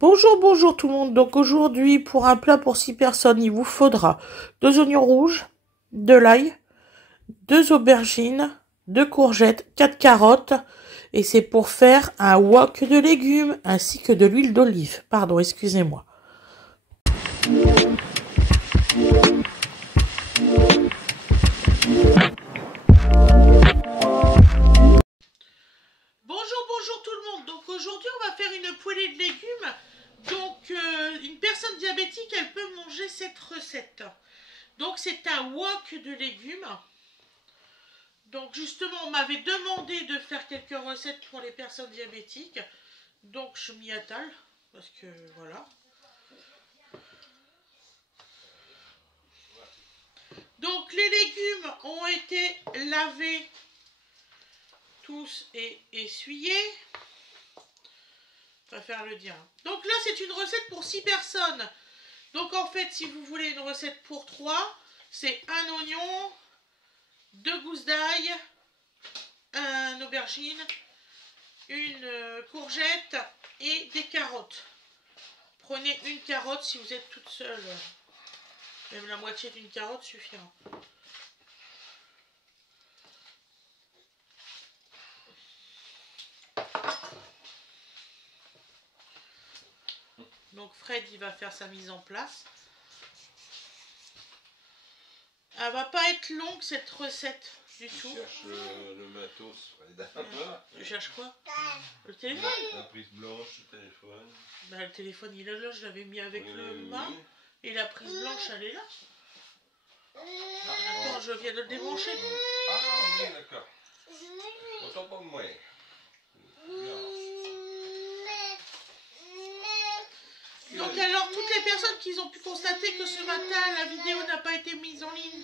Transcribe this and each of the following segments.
Bonjour, bonjour tout le monde. Donc aujourd'hui, pour un plat pour 6 personnes, il vous faudra 2 oignons rouges, de l'ail, 2 aubergines, 2 courgettes, 4 carottes. Et c'est pour faire un wok de légumes ainsi que de l'huile d'olive. Pardon, excusez-moi. Bonjour tout le monde. Donc aujourd'hui, on va faire une poêlée de légumes. Donc une personne diabétique, elle peut manger cette recette. Donc c'est un wok de légumes. Donc justement, on m'avait demandé de faire quelques recettes pour les personnes diabétiques. Donc je m'y attelle, parce que voilà. Donc les légumes ont été lavés tous et essuyés. Je préfère le dire. Donc là, c'est une recette pour 6 personnes. Donc en fait, si vous voulez une recette pour 3, c'est un oignon, 2 gousses d'ail, un aubergine, une courgette et des carottes. Prenez une carotte si vous êtes toute seule. Même la moitié d'une carotte suffira. Donc Fred, il va faire sa mise en place. Elle va pas être longue cette recette du tout. Je cherche le matos. Tu cherches quoi? Le téléphone? La prise blanche, le téléphone. Bah, le téléphone il est là, je l'avais mis avec le main. Oui. Et la prise blanche elle est là. Attends, je viens de le débrancher. Ah oui, d'accord. Autant pas moi. Donc alors toutes les personnes qui ont pu constater que ce matin la vidéo n'a pas été mise en ligne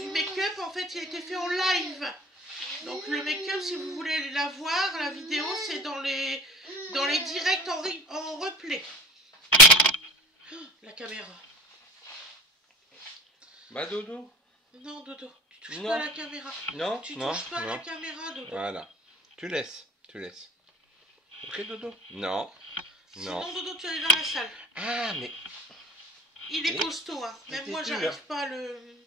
du make-up, en fait il a été fait en live. Donc le make-up, si vous voulez la voir, la vidéo c'est dans les directs en replay. La caméra. Bah Dodo. Non Dodo, tu touches Non. pas à la caméra. Non, Tu non, touches pas à non. la caméra Dodo. Voilà. Tu laisses. Ok Dodo. Non. Sinon Non. Dodo tu allais dans la salle. Ah mais. Il est costaud hein. Même moi dur. j'arrive pas à le...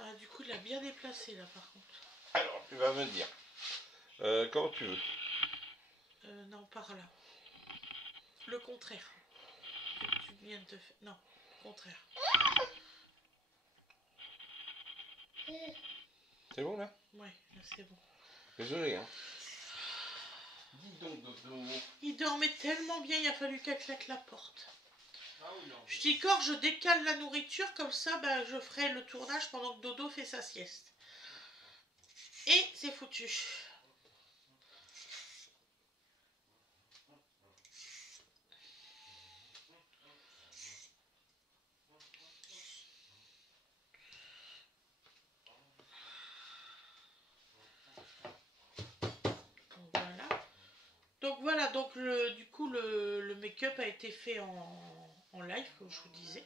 Ah, du coup il a bien déplacé là par contre. Alors tu vas me dire. Quand tu veux. Non, par là. Le contraire. Tu viens de te faire... Non, le contraire. C'est bon là? Ouais, là c'est bon. Désolé hein. Dis donc Dodo. Il dormait tellement bien, il a fallu qu'elle claque la porte. Je dis quand je décale la nourriture, comme ça, bah, je ferai le tournage pendant que Dodo fait sa sieste. Et c'est foutu. Donc voilà, donc du coup le make-up a été fait en live, comme je vous disais.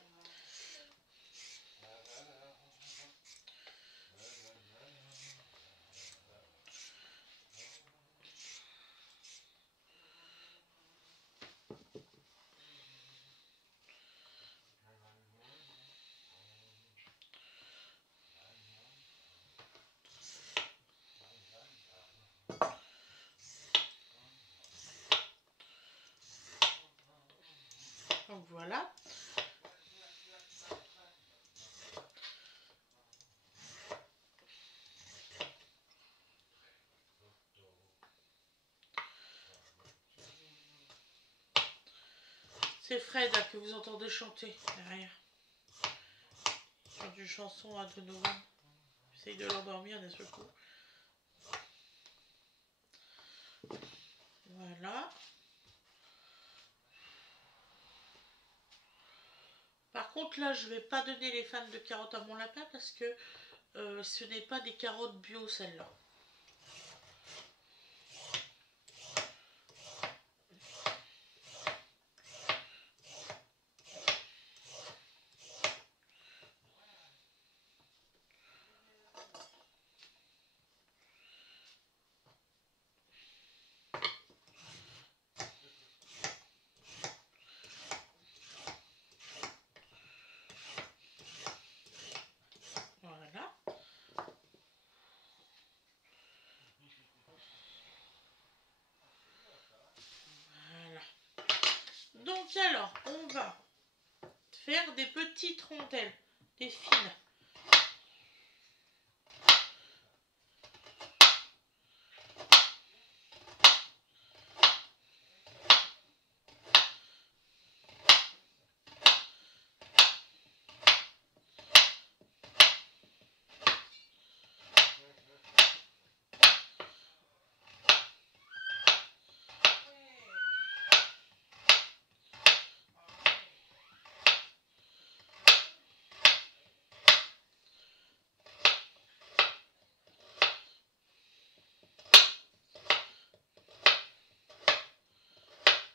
Donc voilà. C'est Fred là, que vous entendez chanter derrière. Il chante une chanson à Donovan. J'essaye de l'endormir d'un seul coup. Voilà. Par contre là je vais pas donner les fans de carottes à mon lapin parce que ce n'est pas des carottes bio celles-là. Donc alors, on va faire des petites rondelles, des fines.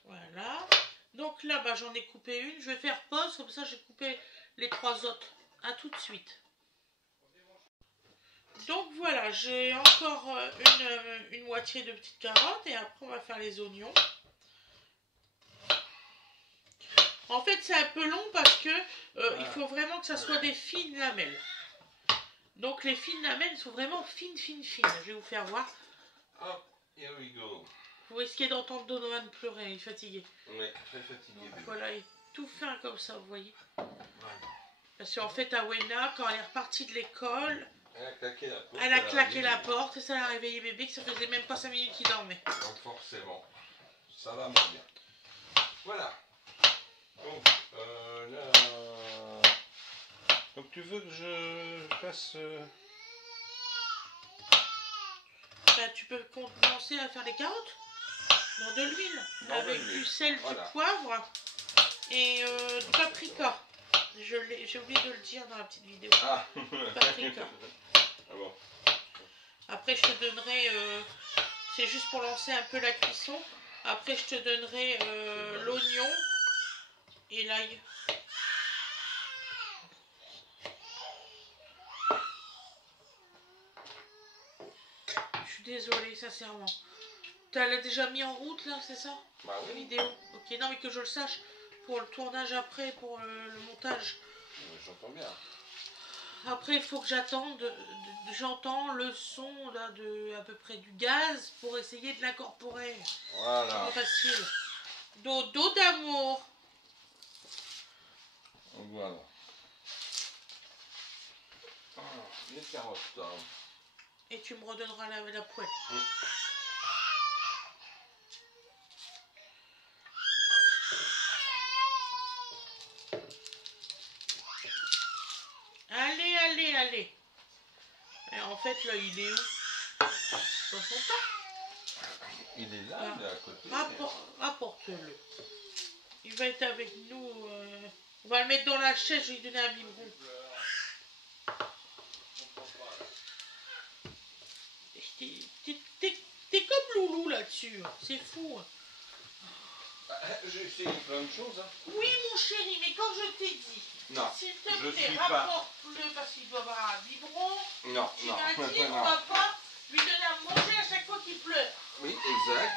Voilà. Donc là, bah, j'en ai coupé une. Je vais faire pause, comme ça j'ai coupé les 3 autres. À tout de suite. Donc voilà, j'ai encore une moitié de petites carottes et après on va faire les oignons. En fait, c'est un peu long parce que il faut vraiment que ça soit des fines lamelles. Donc les fines lamelles sont vraiment fines, fines, fines. Je vais vous faire voir. Hop, here we go. Vous risquez d'entendre Donovan pleurer, il est fatigué. Oui, très fatigué. Donc, voilà, il est tout fin comme ça, vous voyez. Voilà. Parce qu'en fait, Awena, quand elle est repartie de l'école, Elle a claqué la porte. elle a claqué la porte et ça a réveillé bébé, que ça faisait même pas 5 minutes qu'il dormait. Donc forcément, ça va moins bien. Voilà. Donc, là... Donc tu veux que je fasse... Bah, tu peux commencer à faire les carottes dans de l'huile, avec du sel, voilà. Du poivre et du paprika. J'ai oublié de le dire dans la petite vidéo. Ah. Paprika. Ah bon. Après, je te donnerai, c'est juste pour lancer un peu la cuisson. Après, je te donnerai l'oignon et l'ail. Je suis désolée, sincèrement. Tu l'as déjà mis en route là, c'est ça? Bah oui. Vidéo. Ok, non mais que je le sache pour le tournage après, pour le montage. J'entends bien. Après, il faut que j'attende, j'entends le son là de à peu près du gaz pour essayer de l'incorporer. Voilà. C'est facile. Dodo d'amour. Voilà. Ah, les carottes. Et tu me redonneras la poêle. Allez, allez, allez. Et en fait, là, il est où? Dans son tas. Il est là, il est à côté. Rapporte-le. Il va être avec nous. On va le mettre dans la chaise, je vais lui donner un biberon. T'es comme Loulou là-dessus. C'est fou. J'ai essayé plein de choses. Hein. Oui, mon chéri, mais quand je t'ai dit, s'il te plaît, rapporte-le parce qu'il doit avoir un biberon. Non, tu m'as dit, on va pas lui donner à manger à chaque fois qu'il pleure. Oui, exact.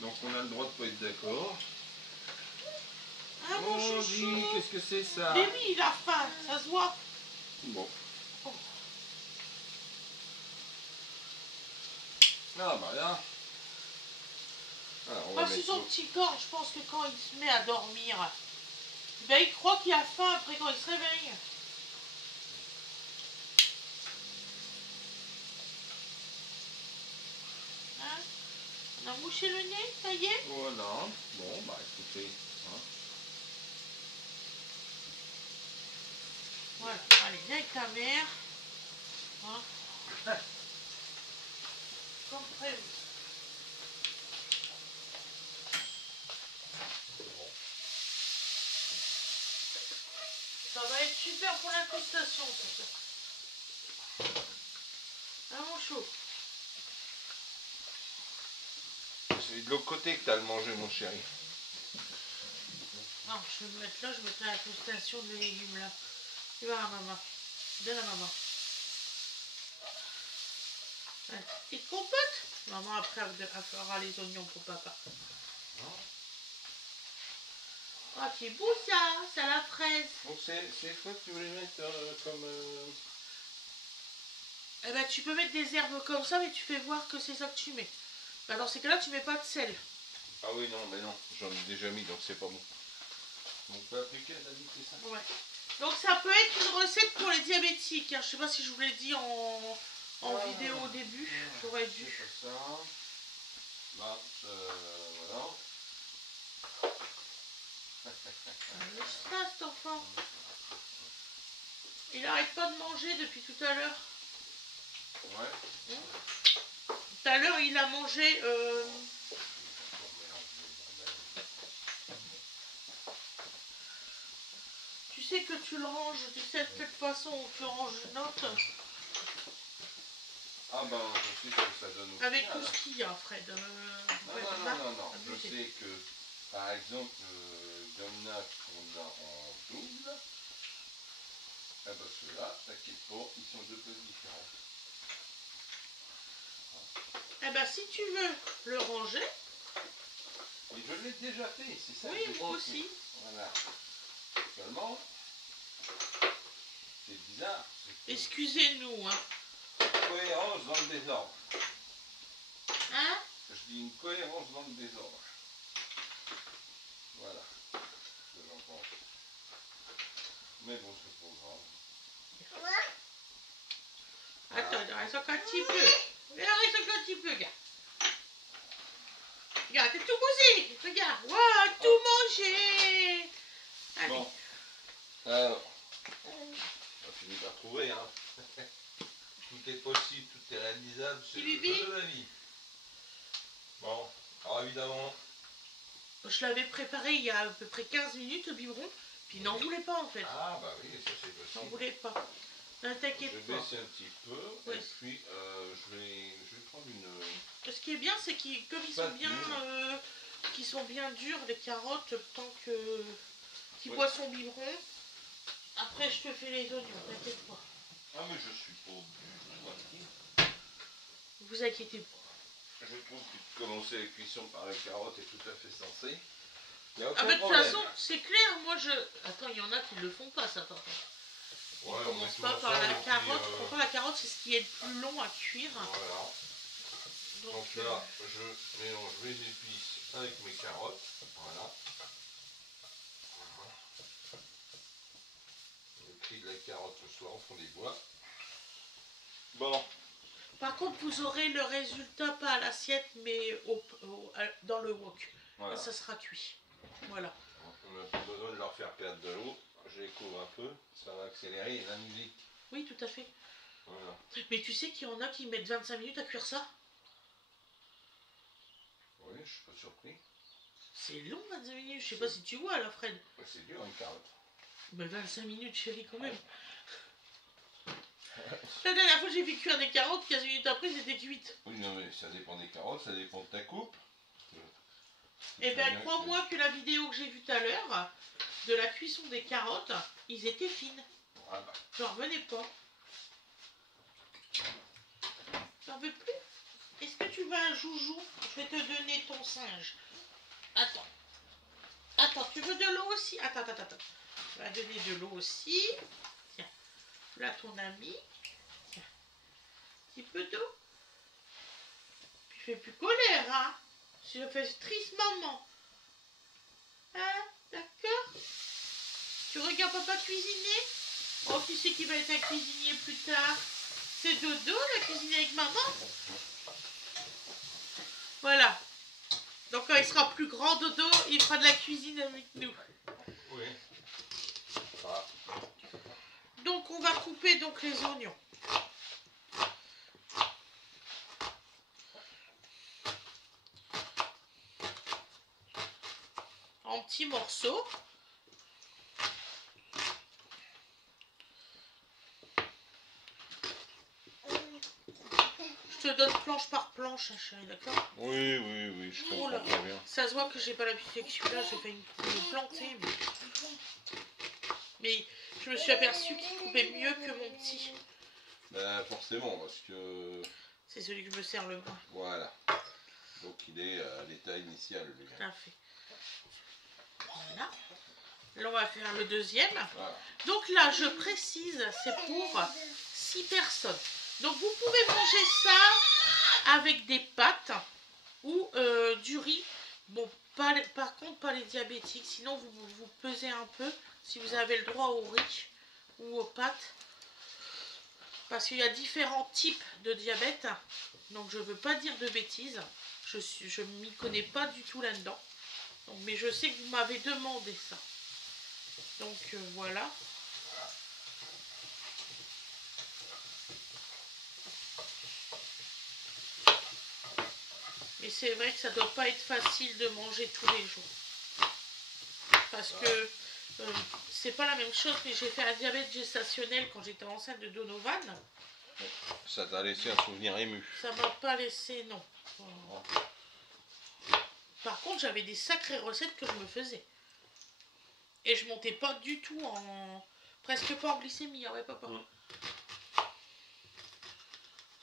Donc on a le droit de pas être d'accord. Ah, mon chouchou. Qu'est-ce que c'est ça? Mais oui, il a faim, ça se voit. Bon. Ah bah là. Alors, on va Sur son petit corps, je pense que quand il se met à dormir, ben, il croit qu'il a faim après quand il se réveille. Hein? On a mouché le nez, ça y est? Voilà. Bon, bah écoutez. Hein. Voilà, allez, viens avec ta mère. Hein? Comme prévu. Ça va être super pour l'incrustation, ça. Hein, mon chou? C'est de l'autre côté que tu as le manger, mon chéri. Non, je vais me mettre là, je mettrai l'incrustation de légumes là. Tu vas à maman. Donne à maman. Et compote? Maman après elle fera les oignons pour papa. Ah, c'est beau ça, c'est à la fraise. Donc c'est quoi que tu voulais mettre comme... Eh ben tu peux mettre des herbes comme ça, mais tu fais voir que c'est ça que tu mets. Ben, dans ces cas-là, tu mets pas de sel. Ah oui, non, mais non, j'en ai déjà mis, donc c'est pas bon. Donc on peut appliquer la vie, c'est ça? Ouais. Donc ça peut être une recette pour les diabétiques. Hein. Je sais pas si je vous l'ai dit en vidéo au début. J'aurais dû. C'est pas ça. Là, voilà. Le stress, cet enfant. Il arrête pas de manger depuis tout à l'heure. Ouais. Tout à l'heure, il a mangé... Tu sais que tu le ranges, tu sais de quelle façon tu ranges une note. Ah ben, je sais ce que ça donne au Avec final. tout ce qu'il y a, Fred. Non. Je sais que, par exemple, il y en a qu'on a en double. Eh ben ceux-là, t'inquiète pas, ils sont de places différentes. Eh ben, si tu veux le ranger... Mais je l'ai déjà fait, c'est ça. Oui, moi aussi. Voilà. Seulement, c'est bizarre. Excusez-nous, hein. Cohérence dans le désordre. Hein? Je dis une cohérence dans le désordre. Voilà. Ce que j'en pense. Mais bon, c'est pas grave. Attends, il reste encore un petit peu. Il reste encore un petit peu, gars. Regarde, t'es tout bousé. Regarde, wow, tout mangé. Allez. Bon. Alors, on finit par trouver, hein. Tout est possible, tout est réalisable, c'est le jeu de la vie. Bon, alors évidemment. Je l'avais préparé il y a à peu près 15 minutes, le biberon, puis il n'en voulait pas en fait. Ah bah oui, ça c'est possible. Il n'en voulait pas. Ne t'inquiète pas. Je vais baisser un petit peu, ouais. Et puis je vais prendre une... Ce qui est bien, c'est qu'ils, comme ils sont bien durs, les carottes, tant que qu'il boit son biberon, après je te fais les oignons, t'inquiète pas. Ah mais je suis pas du tout inquiet. Vous inquiétez pas. Je trouve que commencer la cuisson par la carotte est tout à fait sensé. Ah mais de toute façon, c'est clair, moi je... Attends, il y en a qui ne le font pas, ça, par contre. On Ouais, commence pas par la carotte. Pourtant la carotte c'est ce qui est le plus long à cuire. Voilà. Donc là, je mélange mes épices avec mes carottes. Voilà. Le cri de la carotte ce soir au fond des bois. Bon. Par contre, vous aurez le résultat pas à l'assiette, mais dans le wok. Voilà. Ça sera cuit. Voilà. On n'a pas besoin de leur faire perdre de l'eau. Je les couvre un peu. Ça va accélérer la musique. Oui, tout à fait. Voilà. Mais tu sais qu'il y en a qui mettent 25 minutes à cuire ça? Oui, je suis pas surpris. C'est long 25 minutes, je sais pas si tu vois là, Fred. C'est dur une carotte. Mais 25 minutes, chérie, quand même. La dernière fois j'ai fait cuire des carottes, 15 minutes après, c'était cuite. Oui, non, mais ça dépend des carottes, ça dépend de ta coupe. Eh bien, crois-moi que la vidéo que j'ai vue tout à l'heure, de la cuisson des carottes, ils étaient fines. Ah bah. J'en revenais pas. T'en veux plus? Est-ce que tu veux un joujou? Je vais te donner ton singe. Attends. Attends, tu veux de l'eau aussi? Attends. Je vais te donner de l'eau aussi. Tiens. Là, ton ami. Tiens. Un petit peu d'eau. Puis fais plus colère, hein? Si je fais triste maman. Hein? D'accord? Tu regardes papa cuisiner? Oh, qui c'est qui va être un cuisinier plus tard? C'est Dodo, la cuisiner avec maman? Voilà. Donc quand il sera plus grand, Dodo, il fera de la cuisine avec nous. Oui. Ah. Donc on va couper donc les oignons. En petits morceaux. Je te donne planche par planche, hein, chérie, d'accord? Oui, je comprends très bien. Ça se voit que j'ai pas l'habitude avec celui-là, j'ai fait une planter. Mais je me suis aperçue qu'il coupait mieux que mon petit. Ben, forcément, parce que... C'est celui que je me sers le moins. Voilà. Donc il est à l'état initial. Tout à fait. Voilà. Là, on va faire le deuxième. Voilà. Donc là, je précise, c'est pour 6 personnes. Donc vous pouvez manger ça avec des pâtes ou du riz. Bon, Par contre, pas les diabétiques. Sinon, vous pesez un peu si vous avez le droit aux riz ou aux pâtes. Parce qu'il y a différents types de diabète. Donc, je ne veux pas dire de bêtises. Je ne m'y connais pas du tout là-dedans. Mais je sais que vous m'avez demandé ça. Donc, voilà. Et c'est vrai que ça ne doit pas être facile de manger tous les jours. Parce que c'est pas la même chose, mais j'ai fait un diabète gestationnel quand j'étais enceinte de Donovan. Ça t'a laissé un souvenir ému. Ça m'a pas laissé, non. Par contre, j'avais des sacrées recettes que je me faisais. Et je montais pas du tout en... Presque pas en glycémie, hein, ouais papa.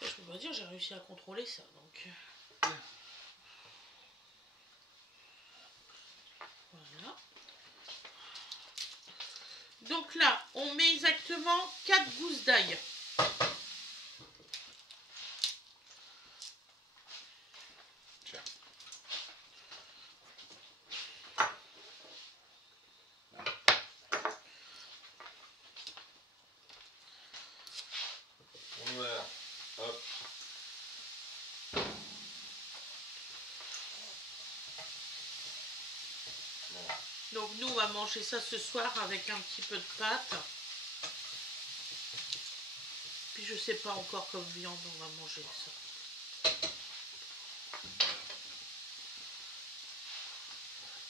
Je peux pas dire, j'ai réussi à contrôler ça, donc... Voilà. Donc là, on met exactement 4 gousses d'ail. Voilà. Hop. Voilà. Donc nous, on va manger ça ce soir avec un petit peu de pâte. Puis je sais pas encore comme viande, on va manger ça.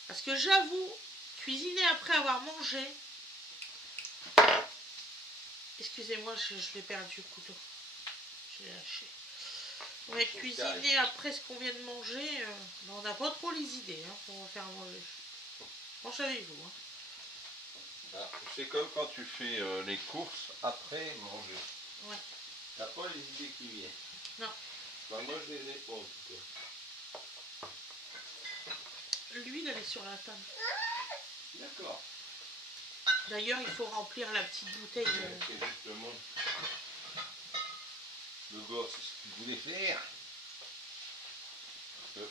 Parce que j'avoue, cuisiner après avoir mangé... Excusez-moi, je l'ai perdu le couteau. Je l'ai lâché. Ouais, cuisiner après ce qu'on vient de manger, on n'a pas trop les idées pour faire manger. Comment savez-vous C'est comme quand tu fais les courses après manger. Ouais. T'as pas les idées qui viennent. Non. Bah, moi je les ai pas en tout cas. L'huile, elle est sur la table. D'accord. D'ailleurs, il faut remplir la petite bouteille. C'est justement le gosse, c'est ce qu'il voulait faire. Parce que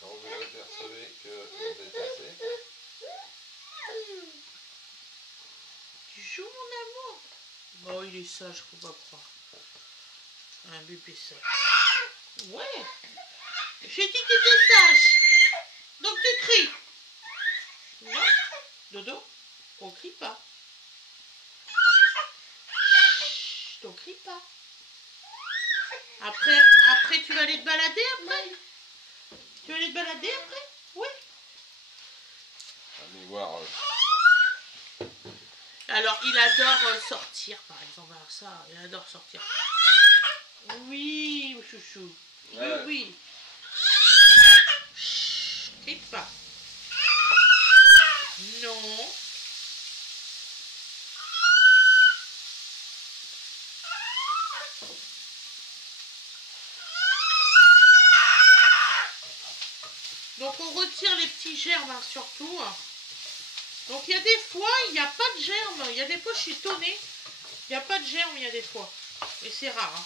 quand vous apercevez que vous êtes assez, Tu joues, mon amour? Bon, il est sage, faut pas croire. Un bébé sage. Ouais. J'ai dit que t'étais sage. Donc tu cries. Non. Dodo, on crie pas. Chut, on crie pas. Après, tu vas aller te balader après? Tu vas aller te balader après? Oui. allez voir. Alors, il adore sortir, par exemple. Alors ça, il adore sortir. Oui, chouchou. Ouais. Oui. Chut, crie pas. Non. Donc on retire les petits germes surtout. Donc il y a des fois, il n'y a pas de germes. Il y a des fois, je suis étonnée. Il n'y a pas de germes, il y a des fois. Et c'est rare.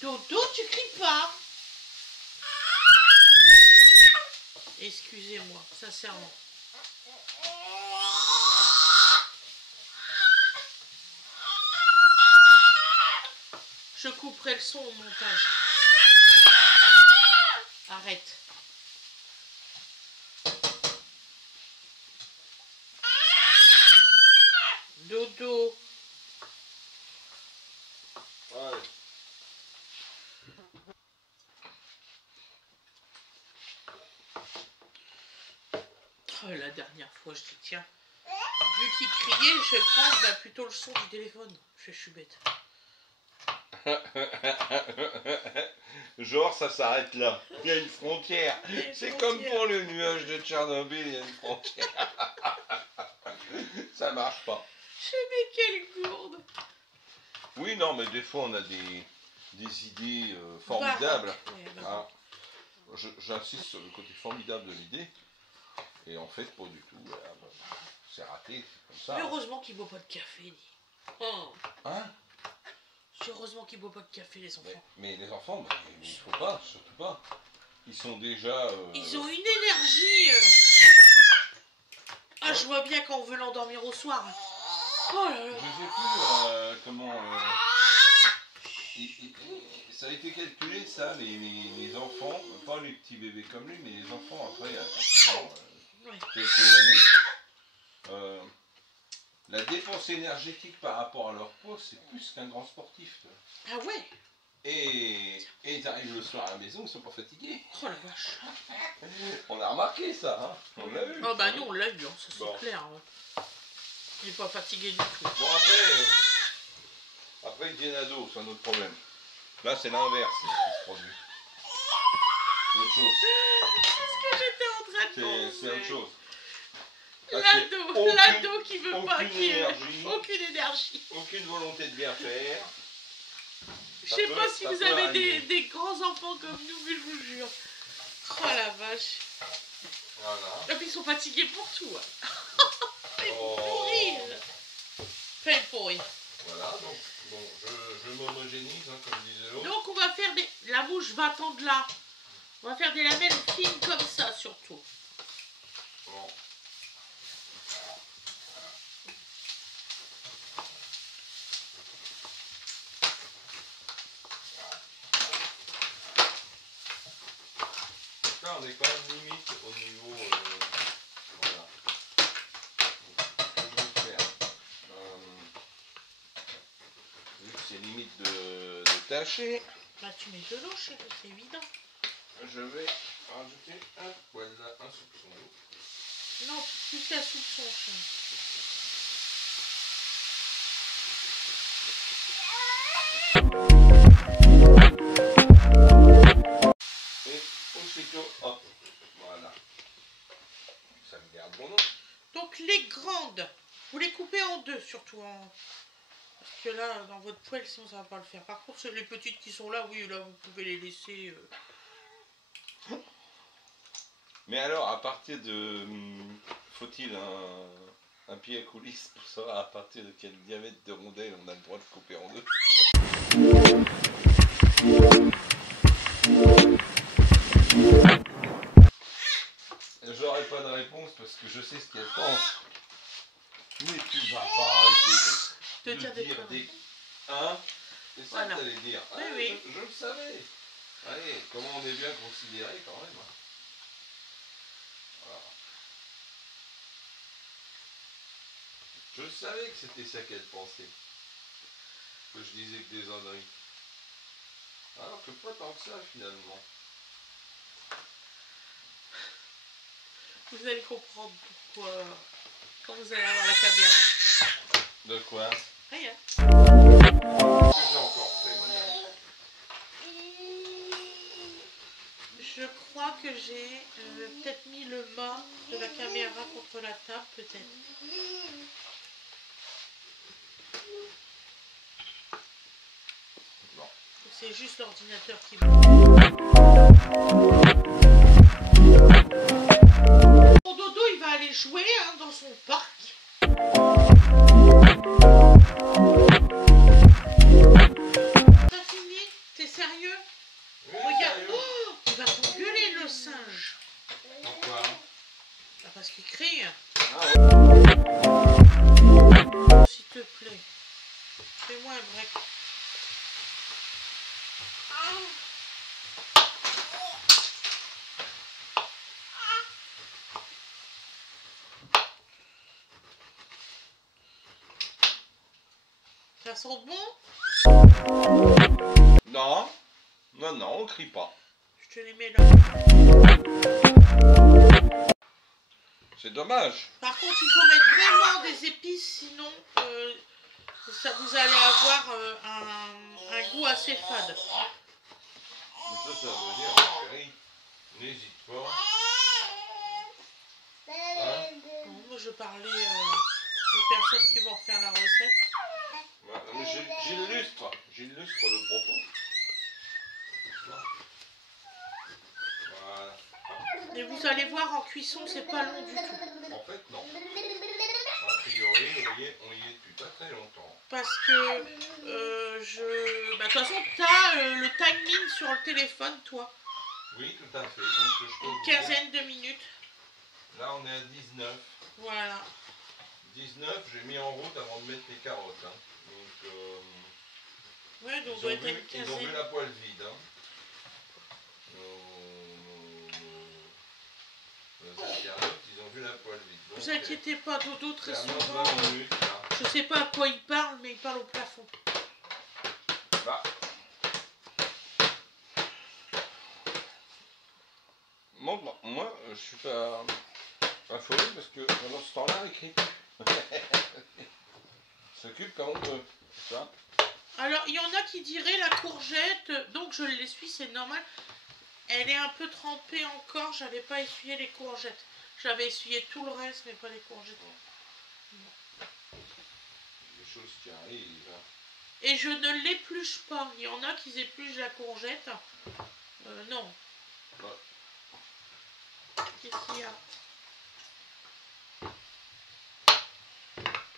Dodo, tu cries pas. Excusez-moi, sincèrement. Je couperai le son au montage. Arrête. Dodo. Ouais. Oh, la dernière fois, je dis tiens, vu qu'il criait, je vais prendre plutôt le son du téléphone. Je suis bête. Genre ça s'arrête là. Il y a une frontière. C'est comme pour le nuage de Tchernobyl, il y a une frontière. Ça marche pas. Je sais mais quelle gourde. Oui, non, mais des fois on a des idées formidables. Hein. J'insiste sur le côté formidable de l'idée. Et en fait, pas du tout. Voilà, bon, c'est raté, c'est comme ça. Mais heureusement qu'il ne boit pas de café. Oh. Hein? Heureusement qu'ils ne boivent pas de café, les enfants. Mais les enfants, bah, il ne faut pas, surtout pas. Ils sont déjà... Ils ont une énergie. Ah, je vois bien quand on veut l'endormir au soir. Oh là là. Je sais plus comment... ça a été calculé, ça, les enfants, pas les petits bébés comme lui, mais les enfants, après, quelques années, la dépense énergétique par rapport à leur poids, c'est plus qu'un grand sportif. Ah ouais? Et ils arrivent le soir à la maison, ils sont pas fatigués. Oh la vache. On a remarqué ça, hein? On l'a eu. Oh bah nous on l'a eu, hein, ça c'est Bon. clair. Il n'est pas fatigué du tout. Bon après ils deviennent ados, c'est un autre problème. Là c'est l'inverse qui se produit. C'est autre chose. C'est ce que j'étais en train de penser. C'est autre chose. L'ado qui veut pas, aucune énergie. Aucune volonté de bien faire. Je sais pas si vous avez des grands enfants comme nous, mais je vous jure. Oh la vache. Voilà. Et puis ils sont fatigués pour tout. Hein. Ils vont pourrir. Enfin, ils pourrir. Voilà, donc bon, je m'homogénise, hein, comme disait l'autre. Donc on va faire des... La mouche va attendre là. On va faire des lamelles fines comme ça surtout. Bon. Là, on est quand même limite au niveau... voilà. Ce que je vais faire, vu que c'est limite de tâcher, Bah tu mets de l'eau chérie, c'est évident. je vais rajouter un poil là, un soupçon d'eau. Non, plus qu'un soupçon chérie. Et aussitôt, hop, voilà. Ça me garde mon nom. Donc les grandes, vous les coupez en deux surtout. Parce que là, dans votre poêle, sinon ça va pas le faire. Par contre, les petites qui sont là, oui, là vous pouvez les laisser. Mais alors, à partir de... faut-il un pied à coulisse pour savoir à partir de quel diamètre de rondelle on a le droit de couper en deux? J'aurai pas de réponse parce que je sais ce qu'elle pense. Mais tu vas pas arrêter de dire des... Hein? C'est ça voilà. que t'allais dire. Oui, ah, oui. Je le savais. Allez, comment on est bien considéré quand même. Voilà. Je savais que c'était ça qu'elle pensait. Que je disais que des âneries. Alors que pas tant que ça finalement. Vous allez comprendre pourquoi quand vous allez avoir la caméra. De quoi? Rien. Qu'est-ce que j'ai encore fait, madame? Je crois que j'ai peut-être mis le mât de la caméra contre la table, peut-être. Non. C'est juste l'ordinateur qui bouge. Mon dodo, il va aller jouer dans son parc. T'as fini? T'es sérieux? Oui, Regarde, sérieux. oh, il va t'engueuler le singe. Pourquoi? Ah, parce qu'il crie. Ah ouais. S'il te plaît, fais-moi un break. Ça sent bon? Non, non, non, on crie pas. Je te les mets là. C'est dommage. Par contre, il faut mettre vraiment des épices, sinon ça vous allez avoir un goût assez fade. Mais ça veut dire, ma chérie, n'hésite pas. Hein? Non, moi, je parlais aux personnes qui vont refaire la recette. J'illustre le propos. Voilà. Et vous allez voir en cuisson, c'est pas long du tout. En fait, non. A priori, y est depuis pas très longtemps. Parce que de toute façon, tu as le timing sur le téléphone, toi. Oui, tout à fait. Donc, je peux Une vous dire, quinzaine de minutes. là, on est à 19. Voilà. 19, j'ai mis en route avant de mettre les carottes. Hein. Donc, Ouais, donc ils, ont vu, une ils ont quinzaine. vu la poêle vide. Hein. Nos internautes, ils ont vu la poêle vide. Donc, vous inquiétez pas, Dodo, très c'est à moins de souvent. 20 minutes, là. Je sais pas à quoi il parle, mais il parle au plafond. Bah. Moi, je suis pas affolé parce que pendant ce temps-là, il écrit. S'occupe comme on peut. Ça. Alors, il y en a qui diraient la courgette, donc je l'essuie, c'est normal. Elle est un peu trempée encore, j'avais pas essuyé les courgettes. J'avais essuyé tout le reste, mais pas les courgettes. Des choses qui arrivent. Et je ne l'épluche pas. Il y en a qui épluchent la courgette. Non. Ouais. Qu'est-ce qu'il y a?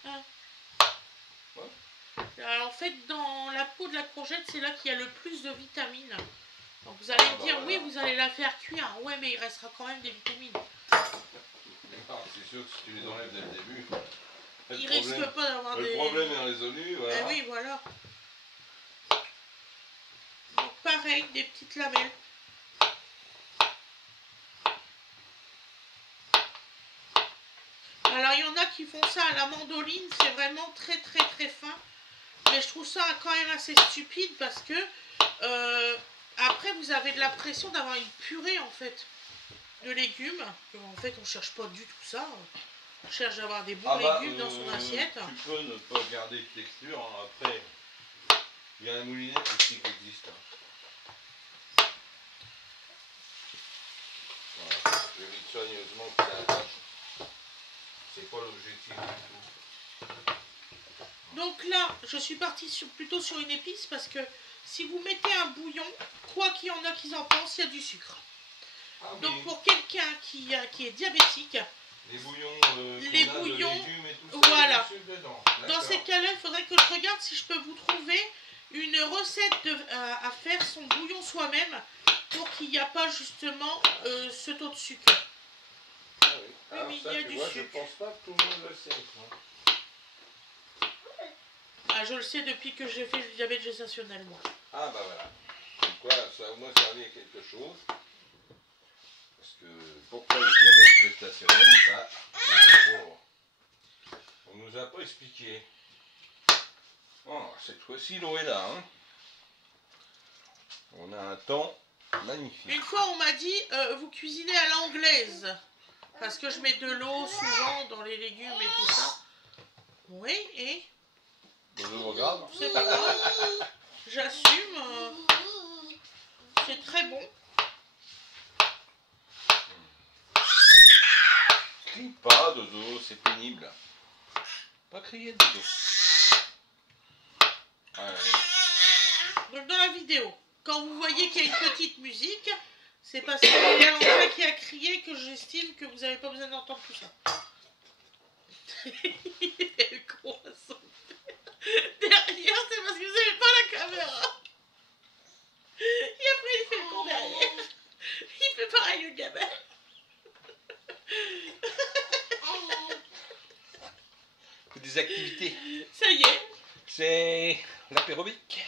Ah. Ouais. Alors, en fait, dans la peau de la courgette, c'est là qu'il y a le plus de vitamines. Donc vous allez me dire, voilà. oui, vous allez la faire cuire. Ouais, mais il restera quand même des vitamines. C'est sûr que si tu les enlèves dès le début, Il risque pas d'avoir des... Le problème est résolu, voilà. Ah oui, voilà. Donc pareil, des petites lamelles. Alors il y en a qui font ça à la mandoline, c'est vraiment très très très fin. Mais je trouve ça quand même assez stupide parce que après vous avez de la pression d'avoir une purée en fait de légumes. En fait on cherche pas du tout ça. On cherche d'avoir des bons légumes dans son assiette. Tu peux ne pas garder de texture, hein. Après il y a un moulinette aussi qui existe. Hein. Voilà. J'évite soigneusement que ça attache. C'est pas l'objectif du tout. Donc là, je suis partie plutôt sur une épice parce que si vous mettez un bouillon, quoi qu'il y en a qui en pensent, il y a du sucre. Ah, donc oui. pour quelqu'un qui est diabétique, les bouillons, les de bouillons, légumes et tout ça, voilà. il y a du sucre dedans. Dans ces cas-là, il faudrait que je regarde si je peux vous trouver une recette à faire son bouillon soi-même pour qu'il n'y a pas justement ce taux de sucre. Ah oui. Alors mais ça, il y a tu du vois, sucre. je pense pas que tout le monde le sait. Quoi. Ah, je le sais depuis que j'ai fait le diabète gestationnel, moi. Ah bah voilà. Donc quoi, ça a au moins servi à quelque chose. Parce que pourquoi le diabète gestationnel, ça, on nous a pas expliqué. Oh, cette fois-ci, l'eau est là. Hein. On a un temps magnifique. Une fois, on m'a dit, vous cuisinez à l'anglaise. Parce que je mets de l'eau souvent dans les légumes et tout ça. Oui, et Je regarde. c'est pas grave. J'assume. C'est très bon. Crie pas, Dodo, c'est pénible. Pas crier, Dodo. Allez. Donc dans la vidéo, quand vous voyez qu'il y a une petite musique, c'est parce qu'il y a l'anglais qui a crié que j'estime que vous n'avez pas besoin d'entendre tout ça. Le croissant. Derrière, c'est parce que vous n'avez pas la caméra. Et après, il fait le con derrière. Il fait pareil, le gamin. Des activités. Ça y est. C'est l'apérobic.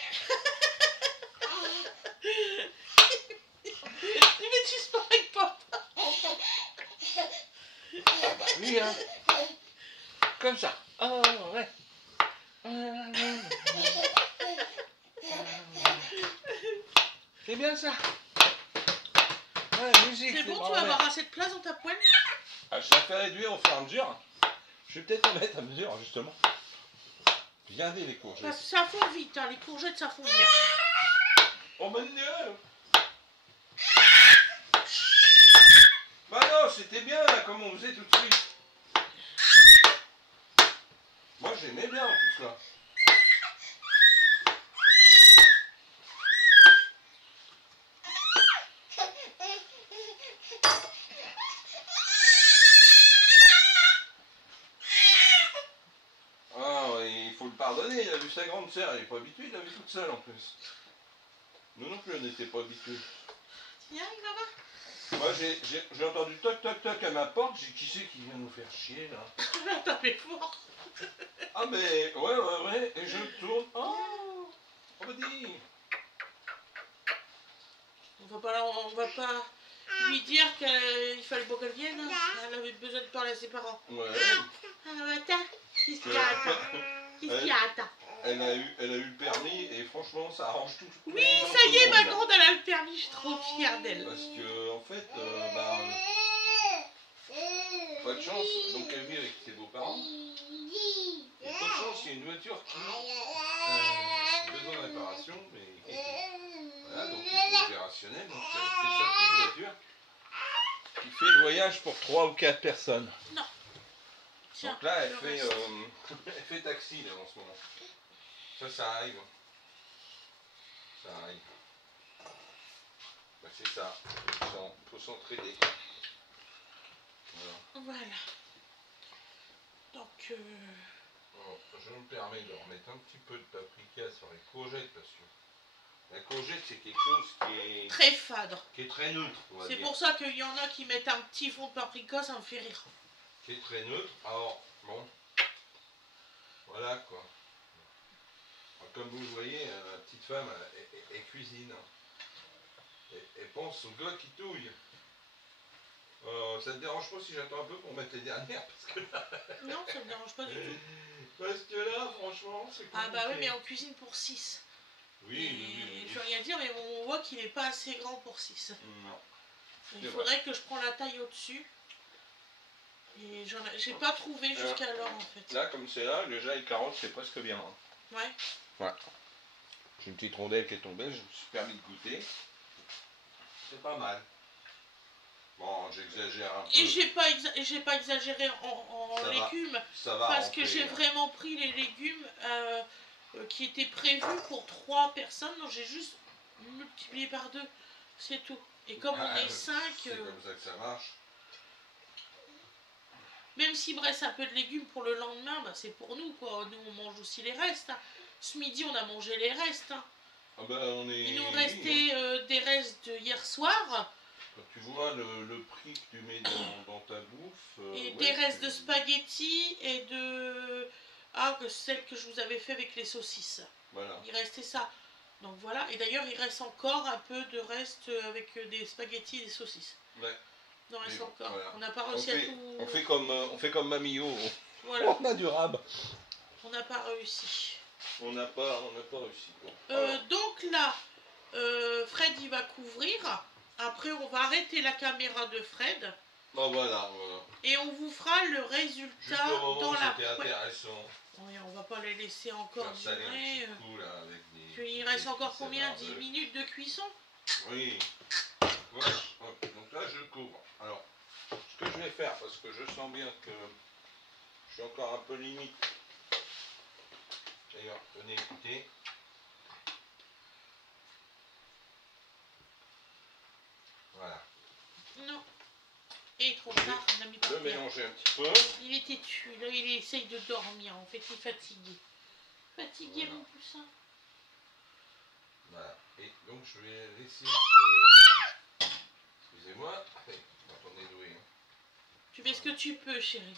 Mais tu sport avec papa. Ah bah oui, hein. Comme ça. Oh ouais. C'est bien ça. Ouais, musique. C'est bon, tu vas avoir assez de place dans ta poêle? Ah, je la fais réduire au fur et à mesure. Je vais peut-être en mettre à mesure, justement. Regardez les courgettes. Parce que ça fond vite, hein. Les courgettes, ça fond bien. Oh mon Dieu. Bah non, c'était bien là, comme on faisait tout de suite. Moi j'aimais bien tout ça. sa grande sœur, elle n'est pas habituée, il l'avait toute seule en plus. Nous non plus, on n'était pas habitués. Tu y arrives, maman? Moi, j'ai entendu toc toc toc à ma porte, j'ai dit qui c'est qui vient nous faire chier là? Tu vas taper fort. Ah mais, ouais, et je tourne. Oh, on me dit. On va pas lui dire qu'il fallait pas qu'elle vienne. Hein. Elle avait besoin de parler à ses parents. Ouais. Ah, attends. Qu'est-ce qu'il y a, attends? Qu'est-ce qu'il y a, attends? Elle a eu le permis et franchement ça arrange tout. Oui, ça y est, ma grande, elle a le permis, je suis trop fière d'elle. Parce que en fait, pas de chance, donc elle vit avec ses beaux-parents. Et pas de chance, il y a une voiture qui a besoin de réparation, mais voilà, donc il est opérationnel, donc c'est sa petite voiture qui fait le voyage pour 3 ou 4 personnes. Non. Tiens, donc là, elle fait taxi là, en ce moment. Ça arrive. Ça arrive. Ben, c'est ça. Il faut s'entraider. Voilà. Donc, bon, je me permets de remettre un petit peu de paprika sur les courgettes parce que la courgette c'est quelque chose qui est très fade. Qui est très neutre. C'est pour ça qu'il y en a qui mettent un petit fond de paprika, ça me fait rire. Qui est très neutre. Alors, bon. Voilà quoi. Comme vous le voyez, la petite femme, elle cuisine. Elle pense au gars qui touille. Ça te dérange pas si j'attends un peu pour mettre les dernières parce que là... Non, ça me dérange pas du tout. Parce que là, franchement, c'est compliqué. Ah bah oui, mais on cuisine pour 6. Oui. Je veux rien dire, mais on voit qu'il n'est pas assez grand pour 6. Non. Il faudrait que je prenne la taille au-dessus. Et j'ai pas trouvé jusqu'alors en fait. Là, comme c'est là, déjà les carottes, c'est presque bien. Hein. Ouais. Ouais. J'ai une petite rondelle qui est tombée, je me suis permis de goûter. C'est pas mal. Bon, j'exagère un peu. Et j'ai pas exagéré en légumes. Ça va parce rentrer, que j'ai vraiment pris les légumes qui étaient prévus pour 3 personnes. Donc j'ai juste multiplié par 2. C'est tout. Et comme on est 5... C'est comme ça que ça marche. Même s'il me reste un peu de légumes pour le lendemain, bah c'est pour nous quoi. Nous on mange aussi les restes. Hein. Ce midi on a mangé les restes. Hein. Ah bah, il nous restait des restes de hier soir. Quand tu vois le prix que tu mets dans ta bouffe... et des restes de spaghettis et de... Ah, celle que je vous avais fait avec les saucisses. Voilà. Il restait ça. Donc voilà. Et d'ailleurs il reste encore un peu de reste avec des spaghettis et des saucisses. Ouais. Il en reste encore. Voilà. On n'a pas réussi à tout... On fait comme Mamio. Voilà. On a du rab. On n'a pas réussi. On n'a pas réussi. Donc là, Fred il va couvrir. Après on va arrêter la caméra de Fred. Bon voilà. Et on vous fera le résultat dans la... C'était intéressant. Oui, on va pas les laisser encore durer. Il reste encore combien? 10 minutes de cuisson? Oui. Voilà. Donc là je couvre. Alors, ce que je vais faire, parce que je sens bien que je suis encore un peu limite. D'ailleurs, venez écouter. Voilà. Non. Et trop tard, on a mis par terre. Je vais mélanger un petit peu. Il est têtu, là il essaye de dormir, en fait il est fatigué. Fatigué voilà. Mon poussin. Voilà. Et donc je vais laisser... Excusez-moi. Quand on est doué. Hein. Tu fais ce que tu peux, chérie.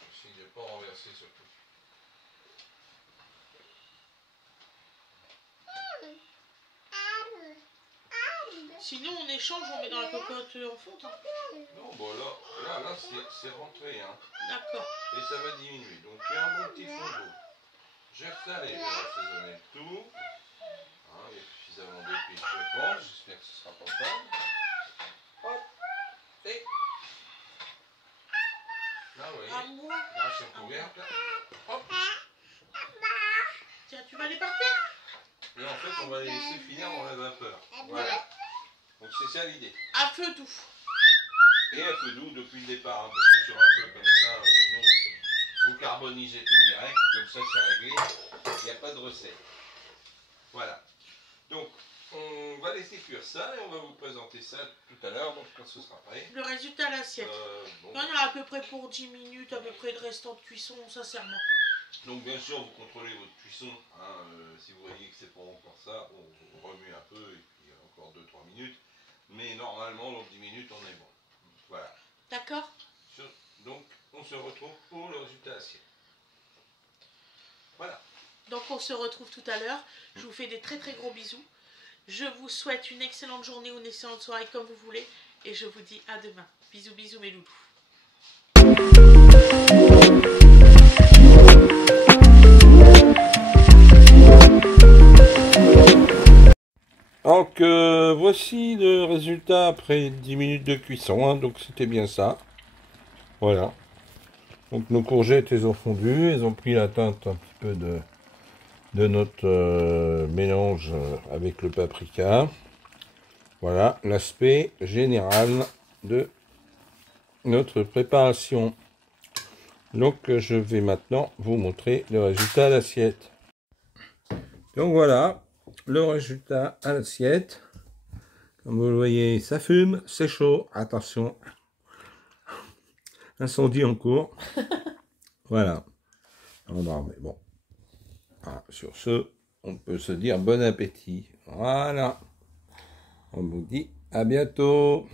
J'essaie de ne pas renverser surtout. Sinon on échange, on met dans la cocotte en fonte. Hein. Non, bon là c'est rentré. Hein. D'accord. Et ça va diminuer. Donc il y a un bon petit fond d'eau. J'ai resserré, j'ai assaisonné le tout. Hein, il y a suffisamment d'épices, je pense. J'espère que ce sera pas mal. Hop. Et là, vous voyez. À moi. Là, c'est couvert. Hop. Tiens, tu vas aller par terre. Et en fait, on va les laisser finir dans la vapeur. Voilà. Donc c'est ça l'idée. À feu doux. Et à feu doux depuis le départ, hein, parce que sur un feu comme ça, sinon vous carbonisez tout direct, comme ça c'est réglé, il n'y a pas de recette. Voilà. Donc on va laisser cuire ça et on va vous présenter ça tout à l'heure, donc quand ce sera prêt. Le résultat à l'assiette. Bon. On a à peu près pour 10 minutes, à peu près de restant de cuisson, sincèrement. Donc bien sûr, vous contrôlez votre cuisson. Hein, si vous voyez que c'est pas encore ça, on remue un peu et puis encore 2-3 minutes. Mais normalement, dans 10 minutes, on est bon. Voilà. D'accord. Donc, on se retrouve pour le résultat assiette. Voilà. Donc on se retrouve tout à l'heure. Je vous fais des très très gros bisous. Je vous souhaite une excellente journée ou une excellente soirée comme vous voulez. Et je vous dis à demain. Bisous bisous mes loulous. Donc voici le résultat après 10 minutes de cuisson, hein, donc c'était bien ça. Voilà. Donc nos courgettes, elles ont fondu, elles ont pris la teinte un petit peu de notre mélange avec le paprika. Voilà l'aspect général de notre préparation. Donc je vais maintenant vous montrer le résultat à l'assiette. Donc voilà le résultat à l'assiette. Comme vous le voyez, ça fume, c'est chaud, attention, incendie en cours. Voilà. Non, mais bon. Ah, sur ce, on peut se dire bon appétit. Voilà. On vous dit à bientôt.